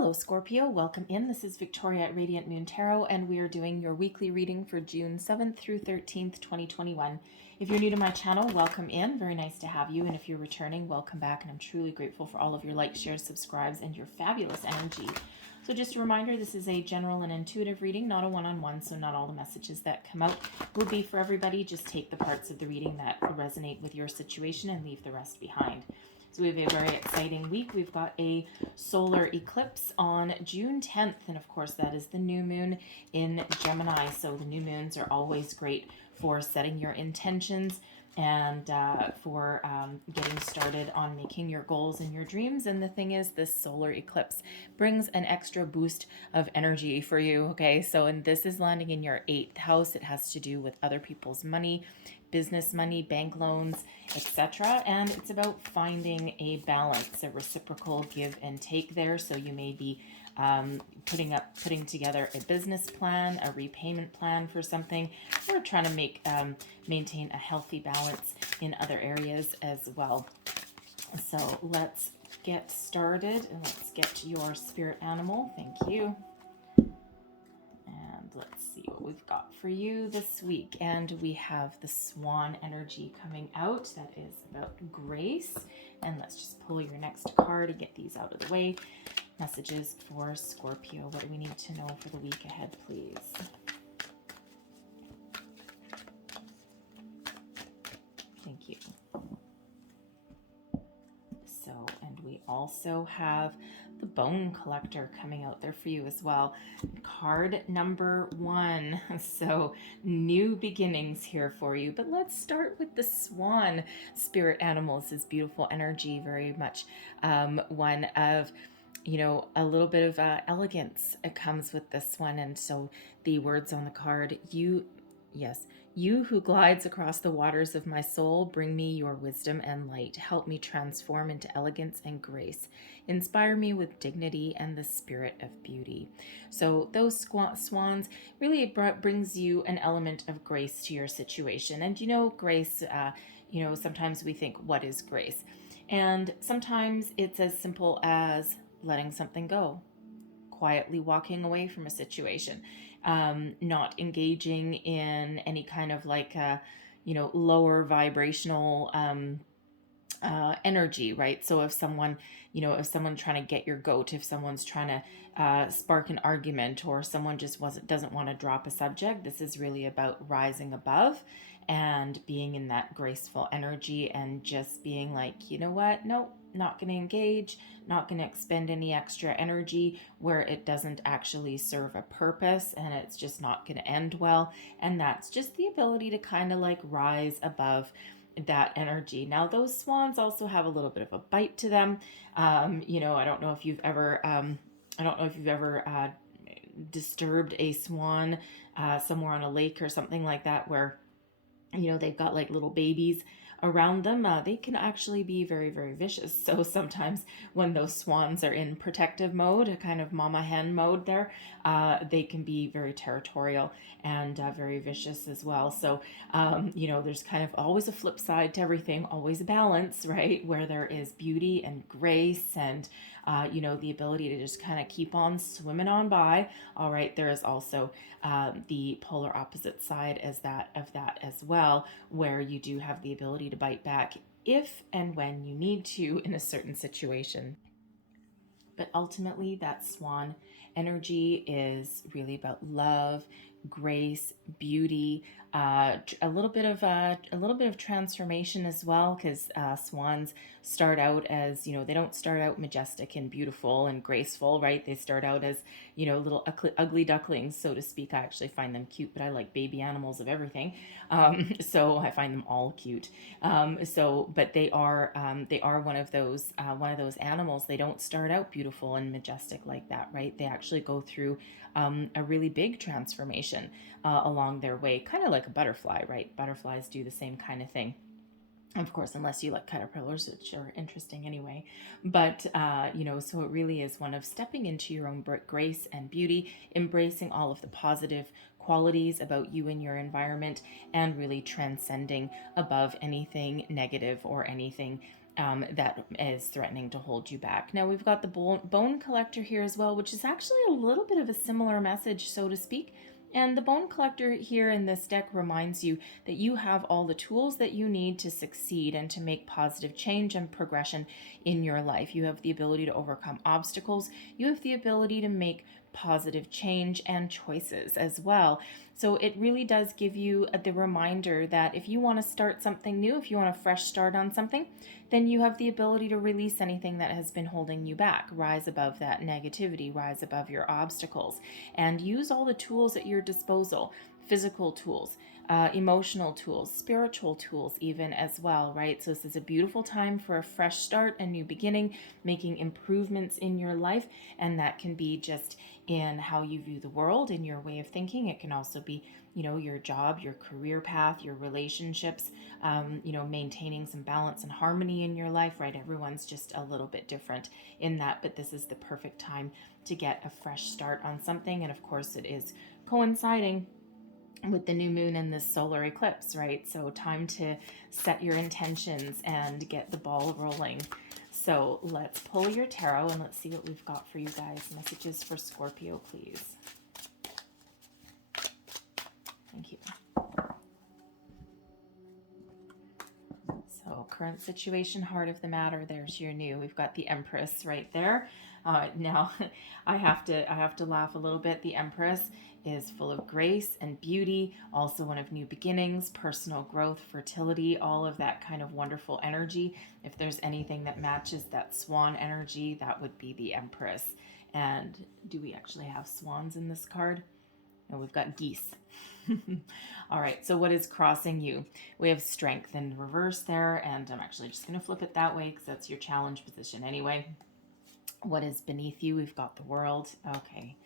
Hello Scorpio, welcome in. This is Victoria at Radiant Moon Tarot, and we are doing your weekly reading for June 7th through 13th, 2021. If you're new to my channel, welcome in. Very nice to have you. And if you're returning, welcome back. And I'm truly grateful for all of your likes, shares, subscribes, and your fabulous energy. So just a reminder, this is a general and intuitive reading, not a one-on-one, so not all the messages that come out will be for everybody. Just take the parts of the reading that resonate with your situation and leave the rest behind. So we have a very exciting week. We've got a solar eclipse on June 10th. And of course, that is the new moon in Gemini. So the new moons are always great for setting your intentions and for getting started on making your goals and your dreams. And the thing is, this solar eclipse brings an extra boost of energy for you. Okay, so and this is landing in your 8th house. It has to do with other people's money, business money, bank loans, etc. And it's about finding a balance, a reciprocal give and take there. So you may be putting together a business plan, a repayment plan for something, or trying to maintain a healthy balance in other areas as well. So let's get started and let's get your spirit animal. Thank you. And let's see what we've got for you this week. And we have the swan energy coming out. That is about grace. And let's just pull your next card and get these out of the way. Messages for Scorpio. What do we need to know for the week ahead, please? Thank you. So, and we also have the bone collector coming out there for you as well. Card number 1. So new beginnings here for you. But let's start with the swan spirit animals. This beautiful energy, very much one of, you know, a little bit of elegance. It comes with this one. And so the words on the card, you who glides across the waters of my soul, bring me your wisdom and light. Help me transform into elegance and grace. Inspire me with dignity and the spirit of beauty. So those swans really brings you an element of grace to your situation. And you know, grace, sometimes we think, what is grace? And sometimes it's as simple as letting something go, quietly walking away from a situation, not engaging in any kind of lower vibrational energy, right? So if someone's trying to get your goat, if someone's trying to spark an argument, or someone just doesn't want to drop a subject, this is really about rising above and being in that graceful energy and just being like, you know what? Nope, not going to engage, not going to expend any extra energy where it doesn't actually serve a purpose and it's just not going to end well. And that's just the ability to kind of like rise above that energy. Now, those swans also have a little bit of a bite to them. I don't know if you've ever, disturbed a swan somewhere on a lake or something like that, where they've got like little babies around them. They can actually be very, very vicious. So sometimes when those swans are in protective mode, a kind of mama hen mode there, they can be very territorial and very vicious as well. So, there's kind of always a flip side to everything, always a balance, right? Where there is beauty and grace and, the ability to just kind of keep on swimming on by. All right. There is also the polar opposite side of that as well, where you do have the ability to bite back if and when you need to in a certain situation. But ultimately, that swan energy is really about love, grace, beauty, a little bit of transformation as well, because swans start out as, they don't start out majestic and beautiful and graceful, right? They start out as, little ugly ducklings, so to speak. I actually find them cute, but I like baby animals of everything, so I find them all cute. But they are one of those animals. They don't start out beautiful and majestic like that, right? They actually go through a really big transformation along their way, kind of like a butterfly, right? Butterflies do the same kind of thing. Of course, unless you like caterpillars, which are interesting anyway. But, so it really is one of stepping into your own grace and beauty, embracing all of the positive qualities about you and your environment, and really transcending above anything negative or anything that is threatening to hold you back. Now we've got the bone collector here as well, which is actually a little bit of a similar message, so to speak. And the bone collector here in this deck reminds you that you have all the tools that you need to succeed and to make positive change and progression in your life. You have the ability to overcome obstacles. You have the ability to make positive change and choices as well. So it really does give you the reminder that if you want to start something new, if you want a fresh start on something, then you have the ability to release anything that has been holding you back, rise above that negativity, rise above your obstacles, and use all the tools at your disposal, physical tools, emotional tools, spiritual tools even as well, right? So this is a beautiful time for a fresh start, a new beginning, making improvements in your life, and that can be just in how you view the world, in your way of thinking. It can also be, your job, your career path, your relationships, maintaining some balance and harmony in your life, right? Everyone's just a little bit different in that, but this is the perfect time to get a fresh start on something. And of course, it is coinciding with the new moon and this solar eclipse, right? So time to set your intentions and get the ball rolling. So let's pull your tarot and let's see what we've got for you guys. Messages for Scorpio, please. Thank you. So current situation, heart of the matter. There's your new. We've got the Empress right there. Now I have to laugh a little bit. The Empress is full of grace and beauty, also one of new beginnings, personal growth, fertility, all of that kind of wonderful energy. If there's anything that matches that swan energy, that would be the Empress. And do we actually have swans in this card? No, we've got geese. All right, so what is crossing you? We have strength in reverse there, and I'm actually just going to flip it that way because that's your challenge position anyway. What is beneath you? We've got the world. Okay.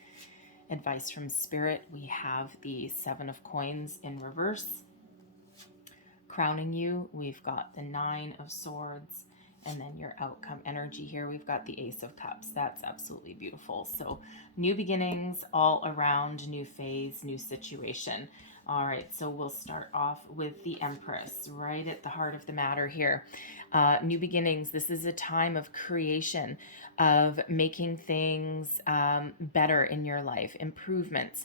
Advice from Spirit. We have the Seven of Coins in reverse. Crowning you, we've got the Nine of Swords. And then your outcome energy here, we've got the Ace of Cups. That's absolutely beautiful. So new beginnings all around, new phase, new situation. All right, so we'll start off with the Empress, right at the heart of the matter here. New beginnings. This is a time of creation, of making things better in your life, improvements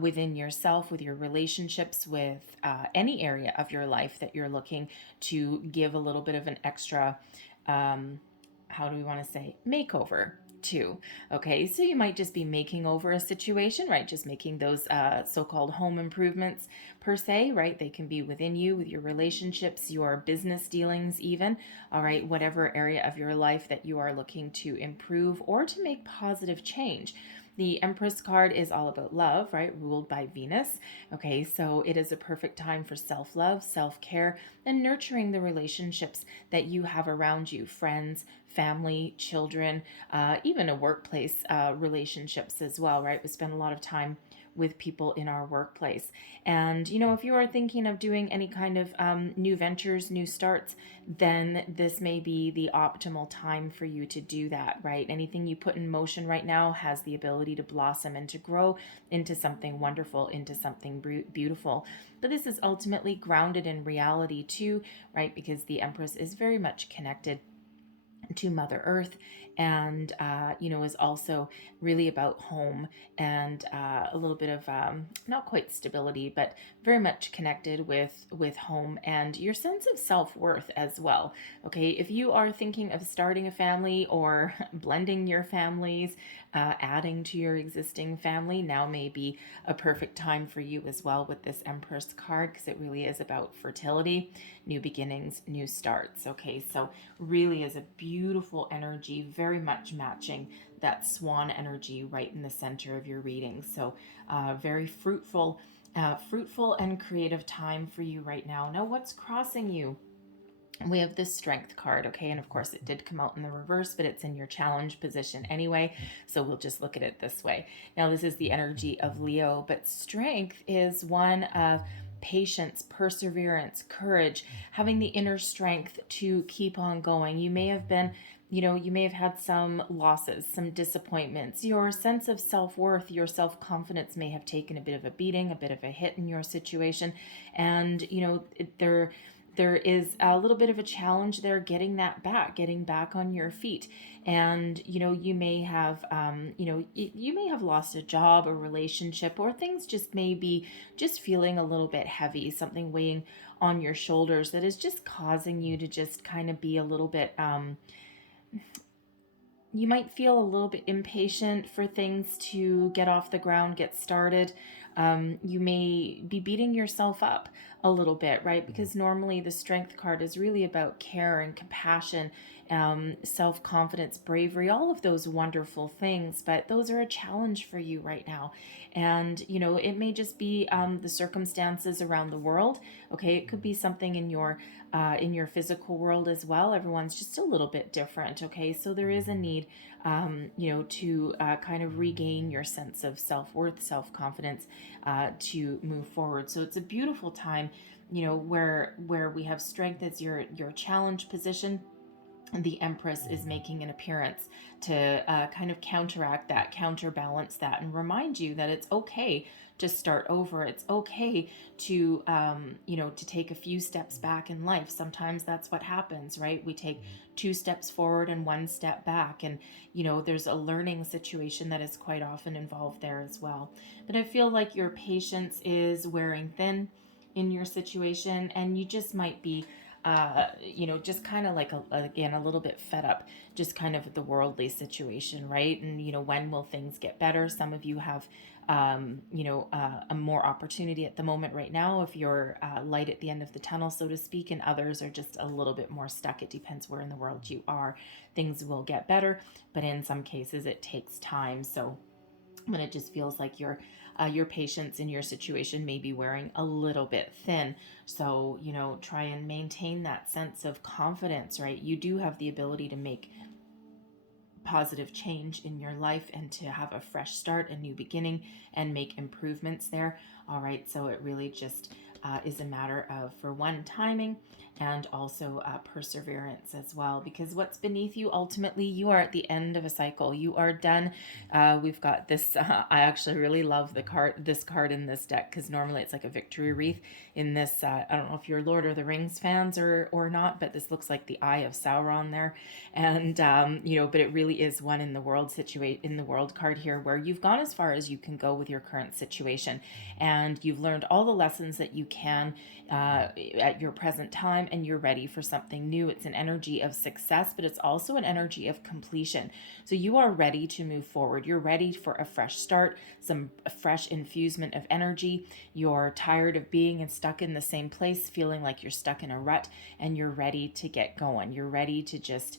within yourself, with your relationships, with any area of your life that you're looking to give a little bit of an extra, how do we want to say, makeover to. Okay, so you might just be making over a situation, right? Just making those so-called home improvements per se, right? They can be within you, with your relationships, your business dealings even, all right? Whatever area of your life that you are looking to improve or to make positive change. The Empress card is all about love, right? Ruled by Venus. Okay, so it is a perfect time for self-love, self-care, and nurturing the relationships that you have around you, friends, family, children, even a workplace relationships as well, right? We spend a lot of time with people in our workplace. And, if you are thinking of doing any kind of new ventures, new starts, then this may be the optimal time for you to do that, right? Anything you put in motion right now has the ability to blossom and to grow into something wonderful, into something beautiful. But this is ultimately grounded in reality too, right? Because the Empress is very much connected to Mother Earth, and is also really about home and a little bit of not quite stability, but very much connected with home and your sense of self-worth as well. Okay, if you are thinking of starting a family or blending your families, adding to your existing family, now may be a perfect time for you as well with this Empress card, because it really is about fertility, new beginnings, new starts. Okay, so really is a beautiful energy, very much matching that swan energy right in the center of your reading. So very fruitful and creative time for you right now. Now, what's crossing you? We have this Strength card, okay? And of course it did come out in the reverse, but it's in your challenge position anyway, so we'll just look at it this way. Now, this is the energy of Leo, but Strength is one of patience, perseverance, courage, having the inner strength to keep on going. You may have been, you may have had some losses, some disappointments. Your sense of self-worth, your self-confidence may have taken a bit of a beating, a bit of a hit in your situation. And, there is a little bit of a challenge there getting getting back on your feet. And, you may have, you may have lost a job, a relationship, or things just may be just feeling a little bit heavy, something weighing on your shoulders that is just causing you to just kind of be a little bit, you might feel a little bit impatient for things to get off the ground, get started. You may be beating yourself up a little bit, right? Because normally the strength card is really about care and compassion, self-confidence, bravery, all of those wonderful things. But those are a challenge for you right now. And, it may just be the circumstances around the world. Okay, it could be something in your physical world as well. Everyone's just a little bit different. Okay, so there is a need, to kind of regain your sense of self-worth, self-confidence, to move forward. So it's a beautiful time, where we have strength as your challenge position. The Empress is making an appearance to kind of counteract that, counterbalance that, and remind you that it's okay to start over. It's okay to, to take a few steps back in life. Sometimes that's what happens, right? We take 2 steps forward and 1 step back. And, there's a learning situation that is quite often involved there as well. But I feel like your patience is wearing thin in your situation, and you just might be just kind of like, again, a little bit fed up, just kind of the worldly situation, right? And, when will things get better? Some of you have, a more opportunity at the moment right now if you're light at the end of the tunnel, so to speak, and others are just a little bit more stuck. It depends where in the world you are. Things will get better, but in some cases it takes time. So when it just feels like your patience in your situation may be wearing a little bit thin. So, try and maintain that sense of confidence, right? You do have the ability to make positive change in your life and to have a fresh start, a new beginning, and make improvements there. All right, so it really just is a matter of, for one, timing, and also perseverance as well, because what's beneath you, ultimately, you are at the end of a cycle. You are done. We've got this, I actually really love this card in this deck, because normally it's like a victory wreath. In this, I don't know if you're Lord of the Rings fans or not, but this looks like the Eye of Sauron there. And, but it really is one in the world card here, where you've gone as far as you can go with your current situation, and you've learned all the lessons that you can at your present time, and you're ready for something new. It's an energy of success, but it's also an energy of completion. So you are ready to move forward. You're ready for a fresh start, a fresh infusement of energy. You're tired of being stuck in the same place, feeling like you're stuck in a rut, and you're ready to get going. You're ready to just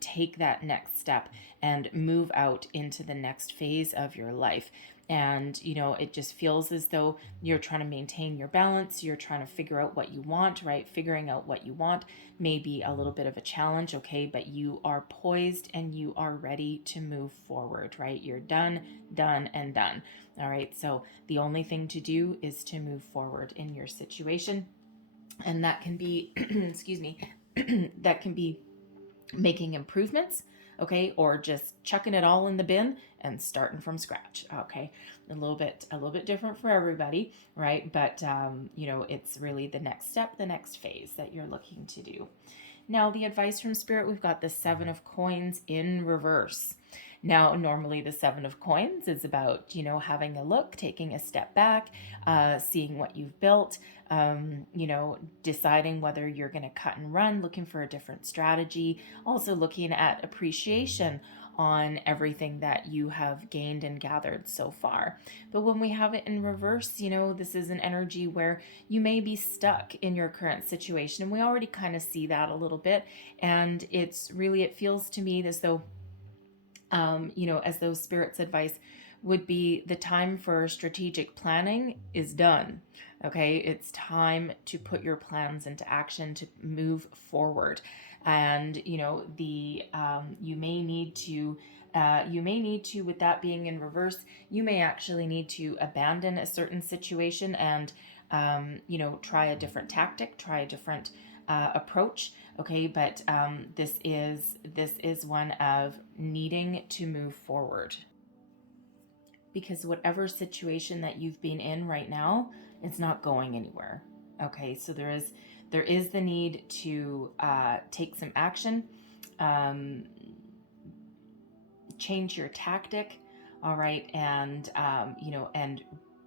take that next step and move out into the next phase of your life. And, it just feels as though you're trying to maintain your balance. You're trying to figure out what you want, right? Figuring out what you want may be a little bit of a challenge, okay? But you are poised and you are ready to move forward, right? You're done, and done. All right. So the only thing to do is to move forward in your situation. And that can be, excuse me, that can be making improvements, okay, or just chucking it all in the bin and starting from scratch, okay? A little bit different for everybody, right? But it's really the next step, the next phase that you're looking to do. Now, the advice from Spirit, we've got the 7 of Coins in reverse. Now, normally the 7 of Coins is about, having a look, taking a step back, seeing what you've built, deciding whether you're going to cut and run, looking for a different strategy, also looking at appreciation on everything that you have gained and gathered so far. But when we have it in reverse, this is an energy where you may be stuck in your current situation. And we already kind of see that a little bit. And it feels to me as though, as though Spirit's advice would be, the time for strategic planning is done. Okay, it's time to put your plans into action, to move forward. And you may need to, with that being in reverse, you may actually need to abandon a certain situation and try a different tactic, try a different approach. Okay, but this is one of needing to move forward, because whatever situation that you've been in right now, it's not going anywhere. Okay, so there there is the need to take some action, um, change your tactic, all right, and and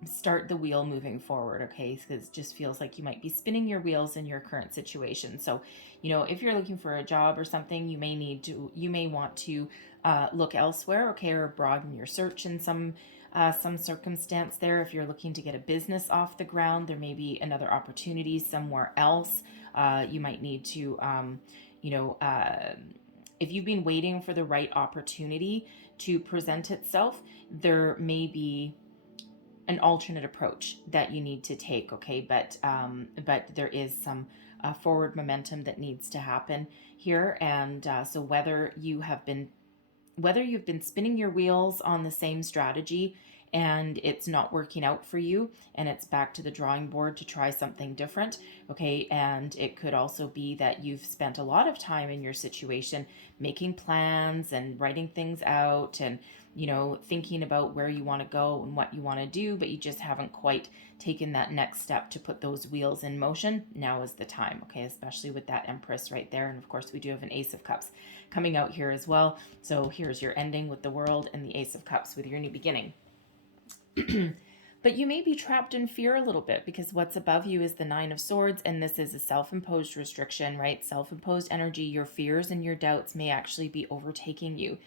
start the wheel moving forward, okay? Because it just feels like you might be spinning your wheels in your current situation. So, if you're looking for a job or something, you may want to look elsewhere, okay, or broaden your search in some circumstance there. If you're looking to get a business off the ground, there may be another opportunity somewhere else. You might need to, you know, uh, if you've been waiting for the right opportunity to present itself, there may be an alternate approach that you need to take, okay? But there is some forward momentum that needs to happen here, and so whether you've been spinning your wheels on the same strategy and it's not working out for you and it's back to the drawing board to try something different, okay? And it could also be that you've spent a lot of time in your situation making plans and writing things out and thinking about where you want to go and what you want to do, but you just haven't quite taken that next step to put those wheels in motion. Now is the time, okay? Especially with that Empress right there. And of course, we do have an Ace of Cups coming out here as well. So here's your ending with the World and the Ace of Cups with your new beginning. But you may be trapped in fear a little bit because what's above you is the Nine of Swords, and this is a self-imposed restriction, right? Self-imposed energy. Your fears and your doubts may actually be overtaking you.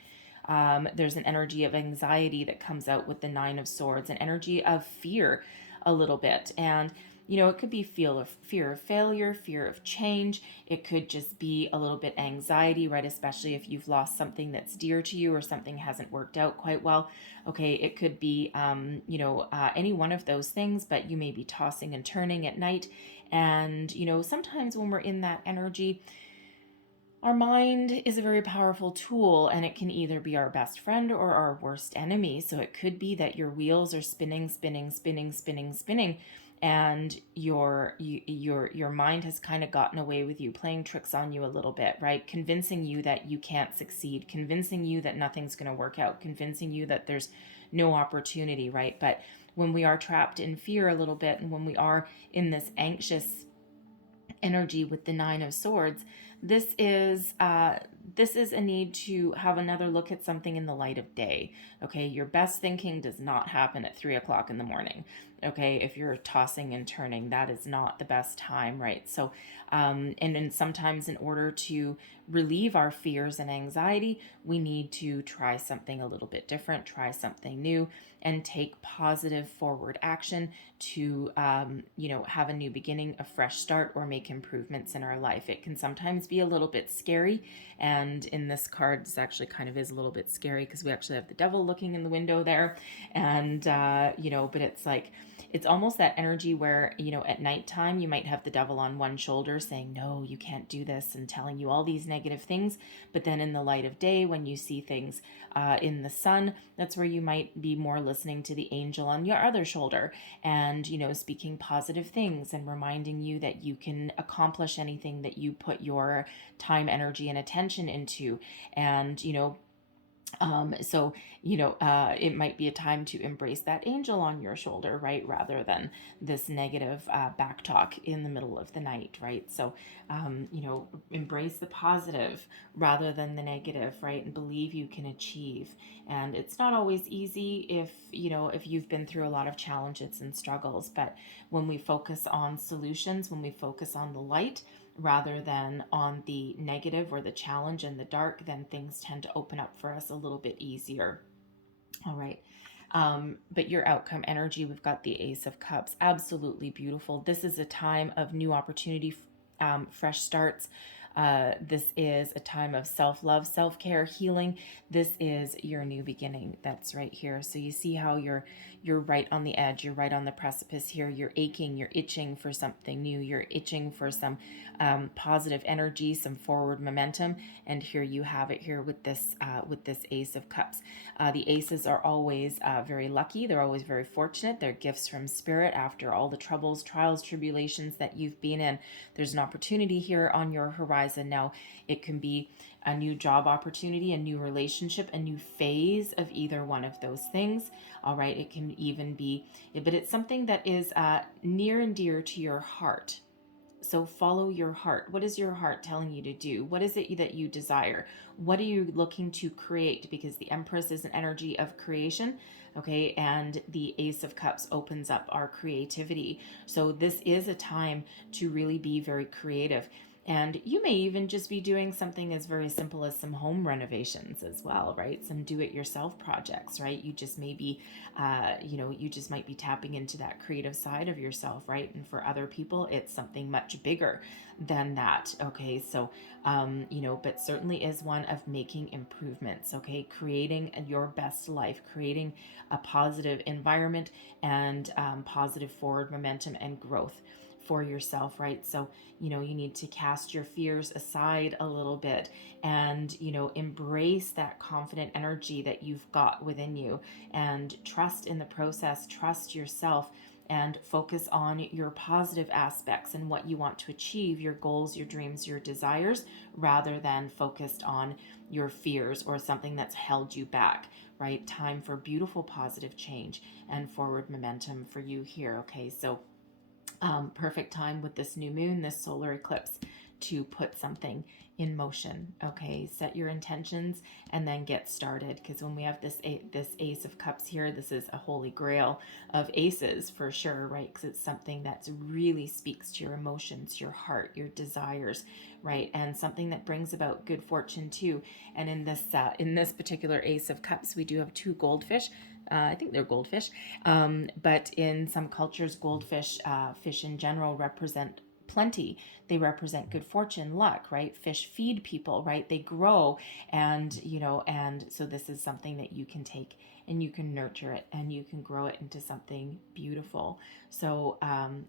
There's an energy of anxiety that comes out with the Nine of Swords, an energy of fear a little bit. And, it could be fear of failure, fear of change. It could just be a little bit anxiety, right? Especially if you've lost something that's dear to you or something hasn't worked out quite well. Okay, it could be, any one of those things, but you may be tossing and turning at night. And, sometimes when we're in that energy, our mind is a very powerful tool, and it can either be our best friend or our worst enemy. So it could be that your wheels are spinning, spinning, spinning, spinning, spinning, and your mind has kind of gotten away with you, playing tricks on you a little bit, right? Convincing you that you can't succeed, convincing you that nothing's going to work out, convincing you that there's no opportunity, right? But when we are trapped in fear a little bit, and when we are in this anxious energy with the Nine of Swords, this is a need to have another look at something in the light of day. Okay, your best thinking does not happen at 3 o'clock in the morning. Okay, if you're tossing and turning, that is not the best time, right? So, and sometimes in order to relieve our fears and anxiety, we need to try something a little bit different, try something new, and take positive forward action to, have a new beginning, a fresh start, or make improvements in our life. It can sometimes be a little bit scary. And in this card, this actually kind of is a little bit scary because we actually have the devil looking in the window there. And, but it's like, it's almost that energy where, at nighttime, you might have the devil on one shoulder saying, no, you can't do this, and telling you all these negative things. But then in the light of day, when you see things in the sun, that's where you might be more listening to the angel on your other shoulder and, speaking positive things and reminding you that you can accomplish anything that you put your time, energy, and attention into. And, it might be a time to embrace that angel on your shoulder, right? Rather than this negative back talk in the middle of the night, right? So, embrace the positive rather than the negative, right? And believe you can achieve. And it's not always easy if you've been through a lot of challenges and struggles, but when we focus on solutions, when we focus on the light, rather than on the negative or the challenge and the dark, then things tend to open up for us a little bit easier. All right. But your outcome energy, we've got the Ace of Cups. Absolutely beautiful. This is a time of new opportunity, fresh starts. This is a time of self-love, self-care, healing. This is your new beginning. That's right here. So you see how you're right on the edge. You're right on the precipice here. You're aching. You're itching for something new. You're itching for some positive energy, some forward momentum. And here you have it here with this Ace of Cups. The aces are always very lucky. They're always very fortunate. They're gifts from spirit after all the troubles, trials, tribulations that you've been in. There's an opportunity here on your horizon. Now, it can be a new job opportunity, a new relationship, a new phase of either one of those things. All right. It can even be, but it's something that is near and dear to your heart. So follow your heart. What is your heart telling you to do? What is it that you desire? What are you looking to create? Because the Empress is an energy of creation, okay? And the Ace of Cups opens up our creativity. So this is a time to really be very creative. And you may even just be doing something as very simple as some home renovations as well, right? Some do-it-yourself projects, right? You just may be, you just might be tapping into that creative side of yourself, right? And for other people, it's something much bigger than that, okay? So, but certainly is one of making improvements, okay? Creating your best life, creating a positive environment and positive forward momentum and growth for yourself, right? So, you need to cast your fears aside a little bit and, embrace that confident energy that you've got within you and trust in the process, trust yourself, and focus on your positive aspects and what you want to achieve, your goals, your dreams, your desires, rather than focused on your fears or something that's held you back, right? Time for beautiful positive change and forward momentum for you here, okay? So perfect time with this new moon, this solar eclipse, to put something in motion, okay? Set your intentions and then get started, because when we have this Ace of Cups here, this is a holy grail of aces for sure, right? Because it's something that really speaks to your emotions, your heart, your desires, right? And something that brings about good fortune too. And in this particular Ace of Cups, we do have two goldfish. I think they're goldfish. But in some cultures, goldfish, fish in general, represent plenty. They represent good fortune, luck, right? Fish feed people, right? They grow. And so this is something that you can take and you can nurture it and you can grow it into something beautiful. So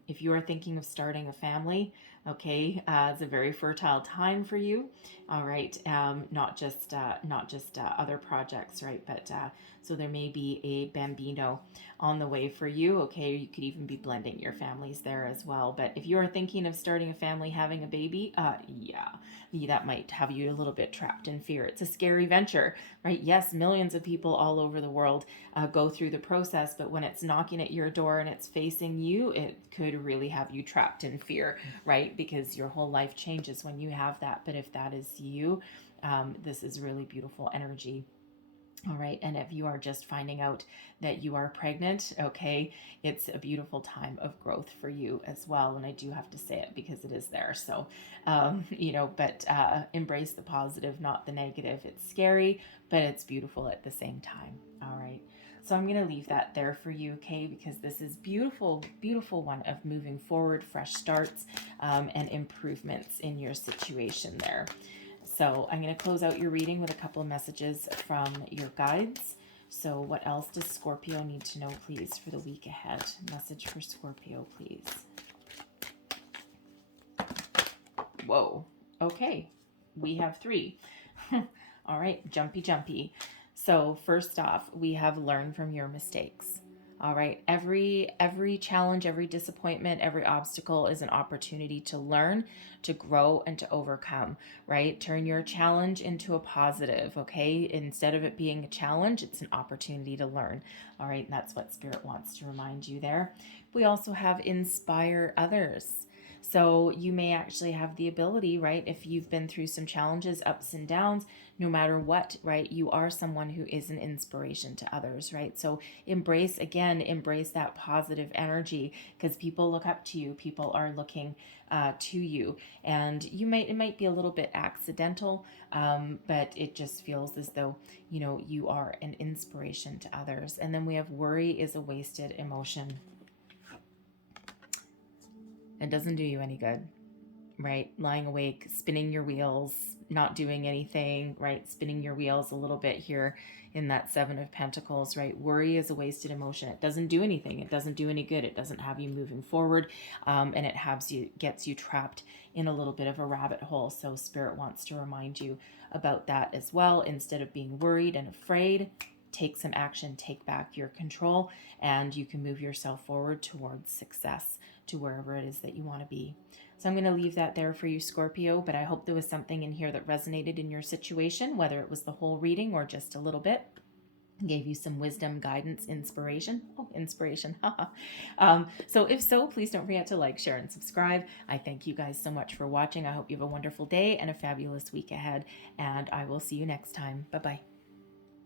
if you are thinking of starting a family, okay, it's a very fertile time for you. All right. Not just other projects, right? But so there may be a bambino on the way for you. Okay, you could even be blending your families there as well. But if you are thinking of starting a family, having a baby, that might have you a little bit trapped in fear. It's a scary venture, right? Yes, millions of people all over the world go through the process, but when it's knocking at your door and it's facing you, it could really have you trapped in fear, right? Because your whole life changes when you have that. But if that is you, this is really beautiful energy. All right. And if you are just finding out that you are pregnant, okay, it's a beautiful time of growth for you as well. And I do have to say it because it is there. So, but embrace the positive, not the negative. It's scary, but it's beautiful at the same time. All right. So I'm going to leave that there for you, okay, because this is beautiful, beautiful one of moving forward, fresh starts, and improvements in your situation there. So I'm going to close out your reading with a couple of messages from your guides. So what else does Scorpio need to know, please, for the week ahead? Message for Scorpio, please. Whoa. Okay. We have 3. All right. Jumpy. So first off, we have learned from your mistakes. All right. Every challenge, every disappointment, every obstacle is an opportunity to learn, to grow, and to overcome, right? Turn your challenge into a positive, okay? Instead of it being a challenge, it's an opportunity to learn. All right. And that's what Spirit wants to remind you there. We also have inspire others. So you may actually have the ability, right? If you've been through some challenges, ups and downs, no matter what, right? You are someone who is an inspiration to others, right? So embrace that positive energy, because people look up to you. People are looking to you, and it might be a little bit accidental, but it just feels as though, you are an inspiration to others. And then we have worry is a wasted emotion. It doesn't do you any good, right? Lying awake, spinning your wheels, not doing anything, right? Spinning your wheels a little bit here in that 7 of Pentacles, right? Worry is a wasted emotion. It doesn't do anything. It doesn't do any good. It doesn't have you moving forward, and it gets you trapped in a little bit of a rabbit hole. So Spirit wants to remind you about that as well. Instead of being worried and afraid, take some action, take back your control, and you can move yourself forward towards success, to wherever it is that you want to be. So I'm going to leave that there for you, Scorpio, but I hope there was something in here that resonated in your situation, whether it was the whole reading or just a little bit. gave you some wisdom, guidance, inspiration. Oh, inspiration. So if so, please don't forget to like, share, and subscribe. I thank you guys so much for watching. I hope you have a wonderful day and a fabulous week ahead, and I will see you next time. Bye-bye.